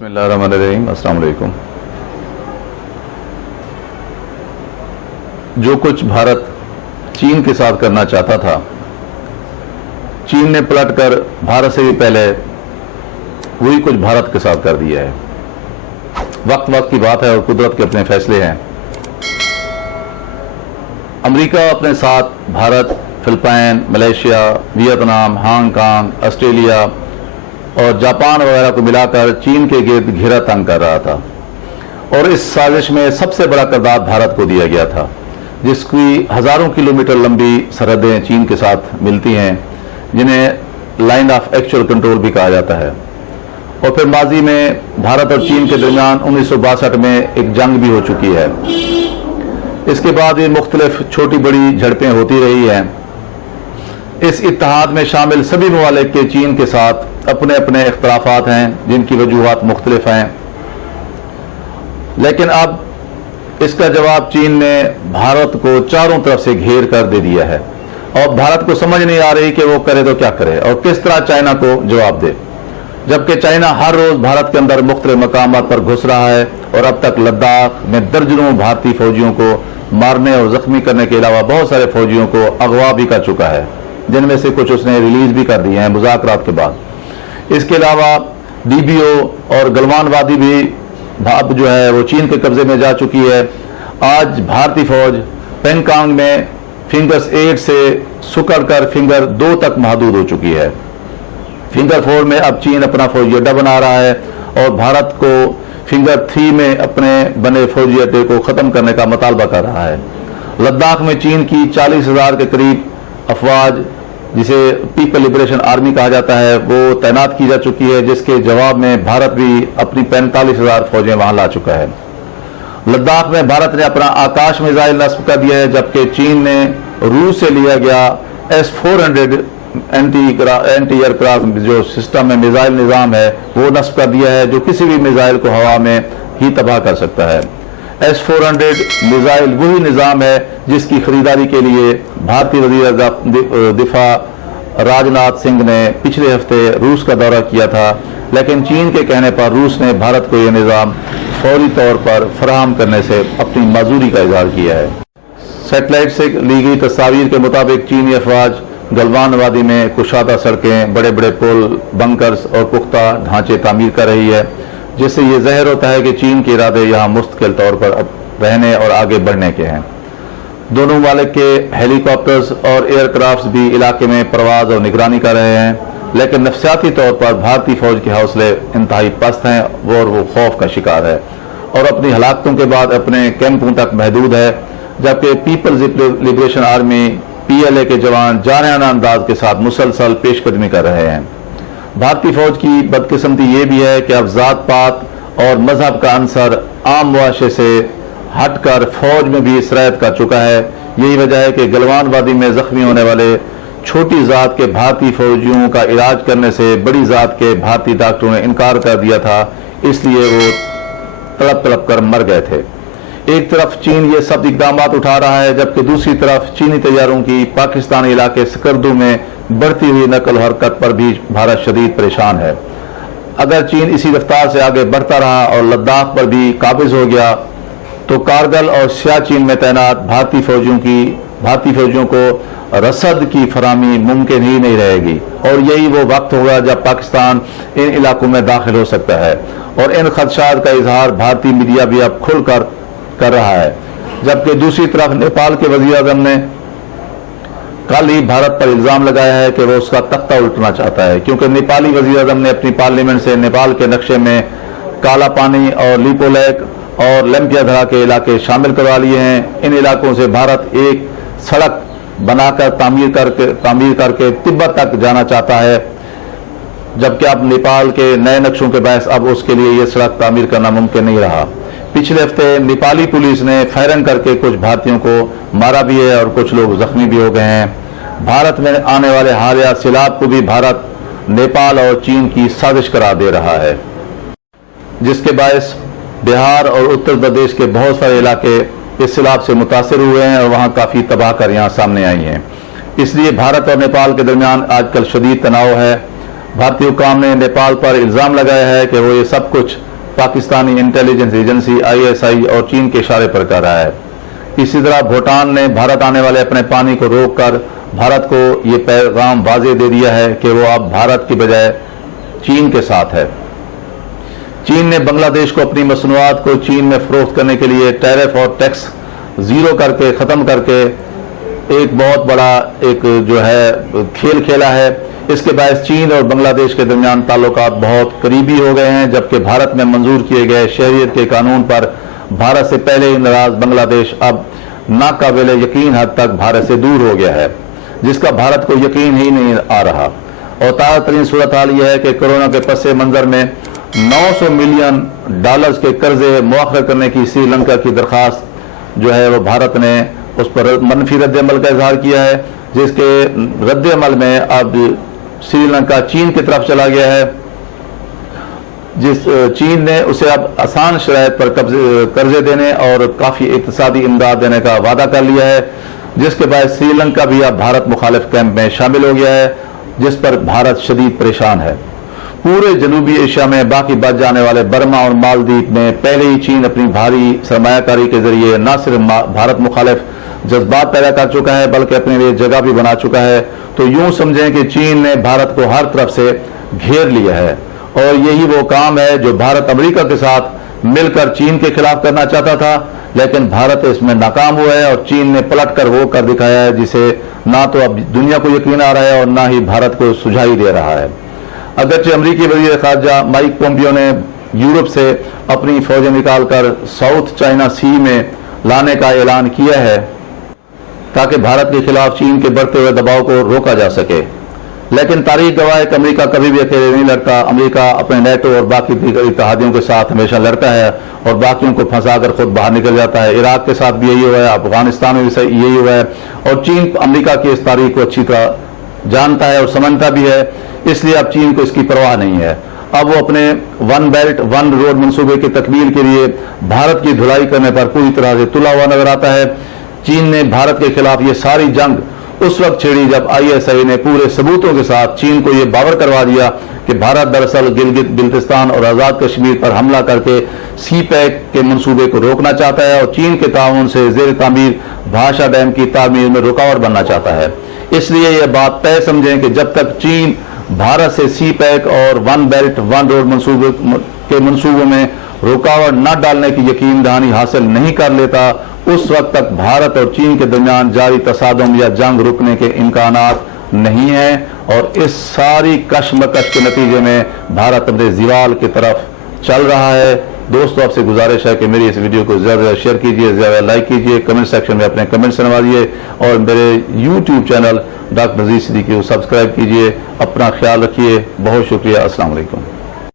बिस्मिल्लाहिर्रहमानिर्रहीम। अस्सलाम वालेकुम। जो कुछ भारत चीन के साथ करना चाहता था, चीन ने पलटकर भारत से भी पहले वही कुछ भारत के साथ कर दिया है। वक्त वक्त की बात है और कुदरत के अपने फैसले हैं। अमेरिका अपने साथ Bharat, Philippine, Malaysia, Vietnam, Hong Kong, Australia और जापान वगैरह को मिलाकर चीन के गिर्द घेरा तंग कर रहा था और इस साजिश में सबसे बड़ा किरदार भारत को दिया गया था, जिसकी हजारों किलोमीटर लंबी सरहदें चीन के साथ मिलती हैं, जिन्हें लाइन ऑफ एक्चुअल कंट्रोल भी कहा जाता है। और फिर माजी में भारत और चीन के दरमियान 1962 में एक जंग भी हो चुकी है। इसके बाद ये मुख्तलिफ छोटी बड़ी झड़पें होती रही हैं। इस इत्तेहाद में शामिल सभी ममालिक के चीन के साथ अपने अपने इख्तलाफात हैं, जिनकी वजूहात मुख्तलिफ हैं, लेकिन अब इसका जवाब चीन ने भारत को चारों तरफ से घेर कर दे दिया है और भारत को समझ नहीं आ रही कि वो करे तो क्या करे और किस तरह चाइना को जवाब दे, जबकि चाइना हर रोज भारत के अंदर मुख्तलिफ मकामात पर घुस रहा है और अब तक लद्दाख में दर्जनों भारतीय फौजियों को मारने और जख्मी करने के अलावा बहुत सारे फौजियों को अगवा भी कर चुका है, जिनमें से कुछ उसने रिलीज भी कर दिए हैं मुज़ाकरात के बाद। इसके अलावा डीबीओ और गलवान वादी भी अब जो है वो चीन के कब्जे में जा चुकी है। आज भारतीय फौज पेंगकांग में फिंगर्स 8 से सुकड़ कर फिंगर 2 तक महदूद हो चुकी है। फिंगर 4 में अब चीन अपना फौजी अड्डा बना रहा है और भारत को फिंगर 3 में अपने बने फौजी अड्डे को खत्म करने का मुतालबा कर रहा है। लद्दाख में चीन की 40,000 के करीब अफवाज, जिसे पीपल लिबरेशन आर्मी कहा जाता है, वो तैनात की जा चुकी है, जिसके जवाब में भारत भी अपनी 45,000 फौजें वहां ला चुका है। लद्दाख में भारत ने अपना आकाश मिसाइल नस्ब कर दिया है, जबकि चीन ने रूस से लिया गया S-400 एंटी एयरक्राफ्ट जो सिस्टम में मिसाइल निज़ाम है वो नस्ब कर दिया है, जो किसी भी मिसाइल को हवा में ही तबाह कर सकता है। S-400 मिसाइल वही निज़ाम है जिसकी खरीदारी के लिए भारतीय वज़ीर दिफा राजनाथ सिंह ने पिछले हफ्ते रूस का दौरा किया था, लेकिन चीन के कहने पर रूस ने भारत को यह निज़ाम फौरी तौर पर फराहम करने से अपनी माजूरी का इजहार किया है। सेटेलाइट से ली गई तस्वीर के मुताबिक चीनी अफवाज गलवान वादी में कुशादा सड़कें, बड़े बड़े पुल, बंकर्स और पुख्ता ढांचे तामीर कर रही है, जिससे ये ज़ाहिर होता है कि चीन के इरादे यहाँ मुस्तकिल तौर पर अब रहने और आगे बढ़ने के हैं। दोनों ममालिक के हेलीकॉप्टर्स और एयरक्राफ्ट भी इलाके में परवाज और निगरानी कर रहे हैं, लेकिन नफसियाती तौर पर भारतीय फौज के हौसले इंतहाई पस्त हैं और वो खौफ का शिकार है और अपनी हलाकतों के बाद अपने कैंपों तक महदूद है, जबकि पीपल्स लिबरेशन आर्मी PLA के जवान जानियाना अंदाज के साथ मुसलसल पेशकदमी कर रहे हैं। भारतीय फौज की बदकिस्मती ये भी है कि अब जात पात और मजहब का अंसर आम मुआशरे से हटकर फौज में भी इसरायत कर चुका है। यही वजह है कि गलवान वादी में जख्मी होने वाले छोटी जात के भारतीय फौजियों का इलाज करने से बड़ी जात के भारतीय डॉक्टरों ने इनकार कर दिया था, इसलिए वो तड़प तड़प कर मर गए थे। एक तरफ चीन ये सब इकदाम उठा रहा है, जबकि दूसरी तरफ चीनी तैयारों की पाकिस्तानी इलाके सकर्दू में बढ़ती हुई नकल हरकत पर भी भारत शदीद परेशान है। अगर चीन इसी रफ्तार से आगे बढ़ता रहा और लद्दाख पर भी काबिज हो गया तो कारगिल और सियाचिन में तैनात भारतीय फौजियों को रसद की फरामी मुमकिन ही नहीं रहेगी और यही वो वक्त होगा जब पाकिस्तान इन इलाकों में दाखिल हो सकता है। और इन खदशात का इजहार भारतीय मीडिया भी अब खुलकर कर रहा है, जबकि दूसरी तरफ नेपाल के वज़ीर-ए-आज़म ने कल ही भारत पर इल्जाम लगाया है कि वो उसका तख्ता उल्टना चाहता है, क्योंकि नेपाली वज़ीर-ए-आज़म ने अपनी पार्लियामेंट से नेपाल के नक्शे में काला पानी और लिपोलेक और लंपियाधरा के इलाके शामिल करवा लिए हैं। इन इलाकों से भारत एक सड़क बनाकर तामीर करके तिब्बत तक जाना चाहता है, जबकि अब नेपाल के नए नक्शों के बहस अब उसके लिए यह सड़क तामीर करना मुमकिन नहीं रहा। पिछले हफ्ते नेपाली पुलिस ने फायरिंग करके कुछ भारतीयों को मारा भी है और कुछ लोग जख्मी भी हो गए हैं। भारत में आने वाले हालिया सैलाब को भी भारत नेपाल और चीन की साजिश करार दे रहा है, जिसके बायस बिहार और उत्तर प्रदेश के बहुत सारे इलाके इस सैलाब से मुतासर हुए हैं और वहाँ काफ़ी तबाहकारियाँ सामने आई हैं। इसलिए भारत और नेपाल के दरमियान आजकल शदीद तनाव है। भारतीय हुकाम ने नेपाल पर इल्ज़ाम लगाया है कि वो ये सब कुछ पाकिस्तानी इंटेलिजेंस एजेंसी ISI और चीन के इशारे पर कर रहा है। इसी तरह भूटान ने भारत आने वाले अपने पानी को रोककर भारत को ये पैगाम वाज़ेह दे दिया है कि वो अब भारत की बजाय चीन के साथ है। चीन ने बांग्लादेश को अपनी मसनूआत को चीन में फरोख्त करने के लिए टैरिफ और टैक्स ज़ीरो करके ख़त्म करके एक बहुत बड़ा एक जो है खेल खेला है। इसके बायस चीन और बांग्लादेश के दरमियान ताल्लुकात बहुत करीबी हो गए हैं, जबकि भारत में मंजूर किए गए शहरियत के कानून पर भारत से पहले ही नाराज बांग्लादेश अब नाकाबिल यकीन हद तक भारत से दूर हो गया है, जिसका भारत को यकीन ही नहीं आ रहा। और ताज़ा तरीन सूरत हाल यह है कि कोरोना के पस मंज़र में $900 मिलियन के कर्जे मुआखर करने की श्रीलंका की दरख्वास्त जो है वो भारत ने उस पर मनफी रद्द-ए-अमल का इजहार किया है, जिसके रद्द-ए-अमल में अब श्रीलंका चीन की तरफ चला गया है। जिस चीन ने उसे अब आसान शराइत पर कर्जे देने और काफ़ी इक़्तिसादी इमदाद देने का वादा कर लिया है, जिसके बाद श्रीलंका भी अब भारत मुखालिफ कैंप में शामिल हो गया है, जिस पर भारत शदीद परेशान है। पूरे जनूबी एशिया में बाकी बच जाने वाले बर्मा और मालदीव में पहले ही चीन अपनी भारी सरमायाकारी के जरिए न सिर्फ भारत मुखालिफ जज्बात पैदा कर चुका है बल्कि अपने लिए जगह भी बना चुका है। तो यूं समझें कि चीन ने भारत को हर तरफ से घेर लिया है और यही वो काम है जो भारत अमेरिका के साथ मिलकर चीन के खिलाफ करना चाहता था, लेकिन भारत इसमें नाकाम हुआ है और चीन ने पलट कर वो कर दिखाया है जिसे ना तो अब दुनिया को यकीन आ रहा है और ना ही भारत को सुझाई दे रहा है। अगरचे अमरीकी वज़ीर ख़ारजा माइक पोम्पियो ने यूरोप से अपनी फौजें निकालकर साउथ चाइना सी में लाने का ऐलान किया है ताकि भारत के खिलाफ चीन के बढ़ते हुए दबाव को रोका जा सके, लेकिन तारीख गवाह है कि अमेरिका कभी भी अकेले नहीं लड़ता। अमेरिका अपने नेटो और बाकी दीगर इत्तेहादियों के साथ हमेशा लड़ता है और बाकियों को फंसाकर खुद बाहर निकल जाता है। इराक के साथ भी यही हुआ है, अफगानिस्तान में भी यही हुआ है और चीन अमेरिका की इस तारीख को अच्छी तरह जानता है और समझता भी है, इसलिए अब चीन को इसकी परवाह नहीं है। अब वो अपने वन बेल्ट वन रोड मंसूबे की तकमील के लिए भारत की धुलाई करने पर पूरी तरह से तुला हुआ नजर आता है। चीन ने भारत के खिलाफ ये सारी जंग उस वक्त छेड़ी जब ISI ने पूरे सबूतों के साथ चीन को ये बावर करवा दिया कि भारत दरअसल गिलगित बिल्तिस्तान और आज़ाद कश्मीर पर हमला करके CPEC के मंसूबे को रोकना चाहता है और चीन के ताउन से ज़ेर तामीर भाषा डैम की तामीर में रुकावट बनना चाहता है। इसलिए यह बात तय समझें कि जब तक चीन भारत से CPEC और वन बेल्ट वन रोड मंसूबों में रुकावट न डालने की यकीन दहानी हासिल नहीं कर लेता, उस वक्त तक भारत और चीन के दरमियान जारी तसादम या जंग रुकने के इम्कानात नहीं है और इस सारी कशमकश के नतीजे में भारत अपने ज़िवाल की तरफ चल रहा है। दोस्तों, आपसे गुजारिश है कि मेरी इस वीडियो को ज़्यादा शेयर कीजिए, ज़्यादा लाइक कीजिए, कमेंट सेक्शन में अपने कमेंट्स नवाजिए और मेरे YouTube चैनल डॉक्टर नज़ीर सिद्दीकी को सब्सक्राइब कीजिए। अपना ख्याल रखिए। बहुत शुक्रिया। अस्सलाम वालेकुम।